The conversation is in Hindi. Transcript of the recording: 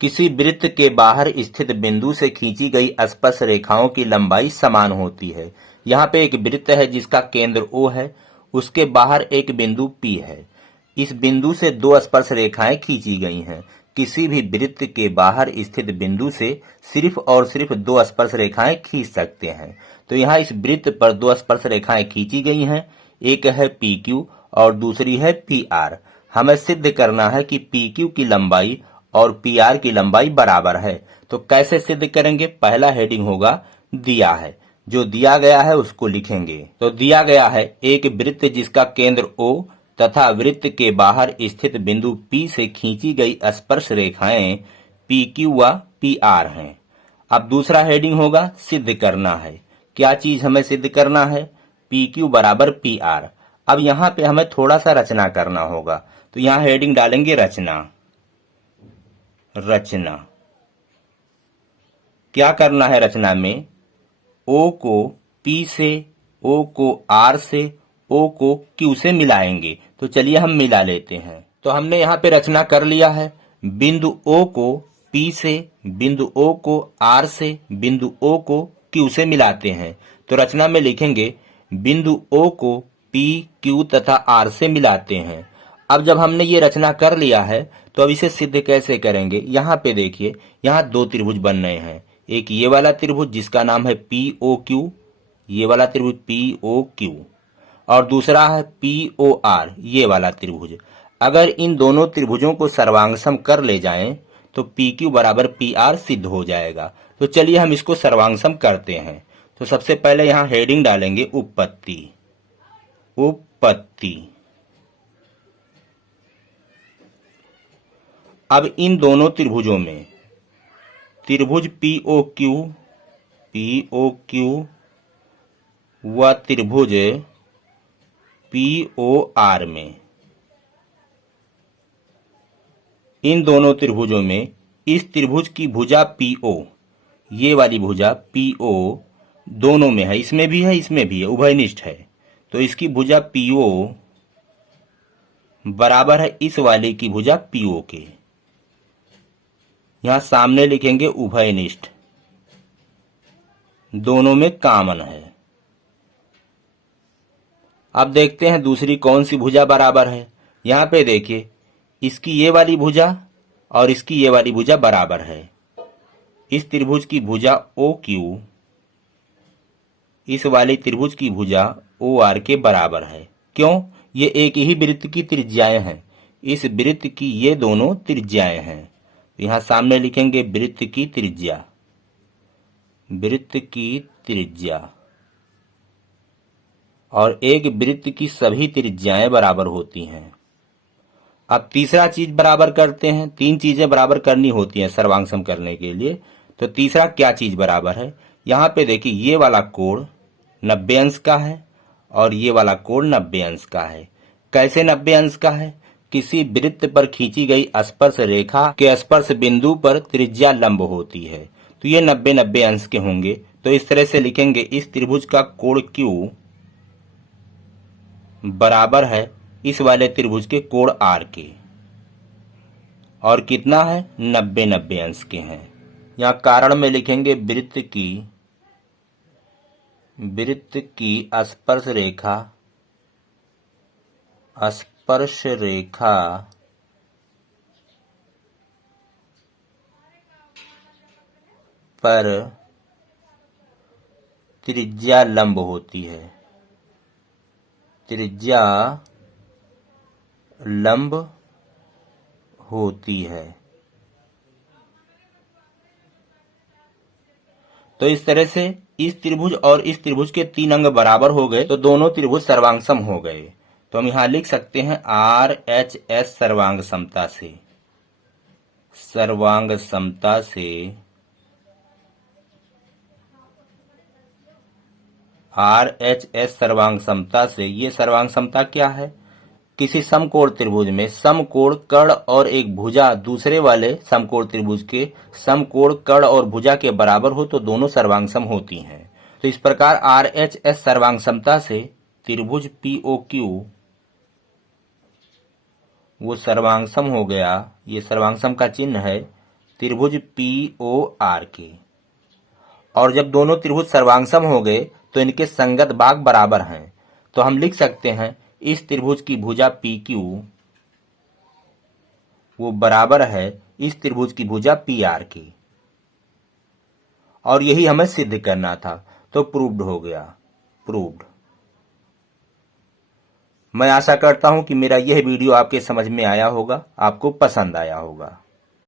किसी वृत्त के बाहर स्थित बिंदु से खींची गई स्पर्श रेखाओं की लंबाई समान होती है। यहाँ पे एक वृत्त है जिसका केंद्र O है, उसके बाहर एक बिंदु P है। इस बिंदु से दो स्पर्श रेखाएं खींची गई हैं। किसी भी वृत्त के बाहर स्थित बिंदु से सिर्फ और सिर्फ दो स्पर्श रेखाएं खींच सकते हैं। तो यहाँ इस वृत्त पर दो स्पर्श रेखाएं खींची गई हैं, एक है PQ और दूसरी है PR। हमें सिद्ध करना है कि PQ की लंबाई और PR की लंबाई बराबर है। तो कैसे सिद्ध करेंगे? पहला हेडिंग होगा दिया है, जो दिया गया है उसको लिखेंगे। तो दिया गया है एक वृत्त जिसका केंद्र O तथा वृत्त के बाहर स्थित बिंदु P से खींची गई स्पर्श रेखाएं PQ व PR हैं। अब दूसरा हेडिंग होगा सिद्ध करना है। क्या चीज हमें सिद्ध करना है? PQ बराबर PR। अब यहाँ पे हमें थोड़ा सा रचना करना होगा, तो यहाँ हेडिंग डालेंगे रचना। रचना क्या करना है? रचना में O को P से, O को R से, O को Q से मिलाएंगे। तो चलिए हम मिला लेते हैं। तो हमने यहाँ पे रचना कर लिया है। बिंदु O को P से, बिंदु O को R से, बिंदु O को Q से मिलाते हैं। तो रचना में लिखेंगे बिंदु O को P, Q तथा R से मिलाते हैं। अब जब हमने ये रचना कर लिया है तो अब इसे सिद्ध कैसे करेंगे? यहाँ पे देखिए, यहाँ दो त्रिभुज बन रहे हैं। एक ये वाला त्रिभुज जिसका नाम है POQ, ये वाला त्रिभुज POQ, और दूसरा है POR, ये वाला त्रिभुज। अगर इन दोनों त्रिभुजों को सर्वांगसम कर ले जाएं तो PQ बराबर PR सिद्ध हो जाएगा। तो चलिए हम इसको सर्वांगसम करते हैं। तो सबसे पहले यहाँ हेडिंग डालेंगे उपपत्ति। उपपत्ति। अब इन दोनों त्रिभुजों में त्रिभुज POQ व त्रिभुज POR में, इन दोनों त्रिभुजों में इस त्रिभुज की भुजा PO, ये वाली भुजा PO दोनों में है, इसमें भी है इसमें भी है, उभयनिष्ठ है। तो इसकी भुजा PO बराबर है इस वाले की भुजा PO के। यहां सामने लिखेंगे उभयनिष्ठ, दोनों में कॉमन है। अब देखते हैं दूसरी कौन सी भुजा बराबर है। यहां पे देखिए, इसकी ये वाली भुजा और इसकी ये वाली भुजा बराबर है। इस त्रिभुज की भुजा OQ इस वाली त्रिभुज की भुजा OR के बराबर है। क्यों? ये एक ही वृत्त की त्रिज्याएं हैं। इस वृत्त की ये दोनों त्रिज्याएं हैं। यहां सामने लिखेंगे वृत्त की त्रिज्या, वृत्त की त्रिज्या। और एक वृत्त की सभी त्रिज्याएं बराबर होती हैं। अब तीसरा चीज बराबर करते हैं। तीन चीजें बराबर करनी होती हैं सर्वांगसम करने के लिए। तो तीसरा क्या चीज बराबर है? यहाँ पे देखिए, ये वाला कोण 90 अंश का है और ये वाला कोण 90 अंश का है। कैसे 90 अंश का है? किसी वृत्त पर खींची गई स्पर्श रेखा के स्पर्श बिंदु पर त्रिज्या लंब होती है, तो ये 90-90 अंश के होंगे। तो इस तरह से लिखेंगे इस त्रिभुज का कोण Q बराबर है इस वाले त्रिभुज के कोण R के, और कितना है? 90-90 अंश के हैं। यहाँ कारण में लिखेंगे वृत्त की स्पर्श रेखा पर त्रिज्या लंब होती है। त्रिज्या लंब होती है। तो इस तरह से इस त्रिभुज और इस त्रिभुज के तीन अंग बराबर हो गए, तो दोनों त्रिभुज सर्वांगसम हो गए। तो हम यहां लिख सकते हैं RHS सर्वांग समता से, सर्वांग समता से RHS सर्वांग समता से, ये सर्वांग समता क्या है? किसी समकोण त्रिभुज में समकोण कर्ण और एक भुजा दूसरे वाले समकोण त्रिभुज के समकोण कर्ण और भुजा के बराबर हो तो दोनों सर्वांगसम होती हैं। तो इस प्रकार RHS सर्वांग समता से त्रिभुज POQ वो सर्वांगसम हो गया। ये सर्वांगसम का चिन्ह है। त्रिभुज POR के। और जब दोनों त्रिभुज सर्वांगसम हो गए तो इनके संगत बाग बराबर हैं, तो हम लिख सकते हैं इस त्रिभुज की भुजा PQ वो बराबर है इस त्रिभुज की भुजा PR की। और यही हमें सिद्ध करना था, तो प्रूव्ड हो गया, प्रूव्ड। मैं आशा करता हूं कि मेरा यह वीडियो आपके समझ में आया होगा, आपको पसंद आया होगा।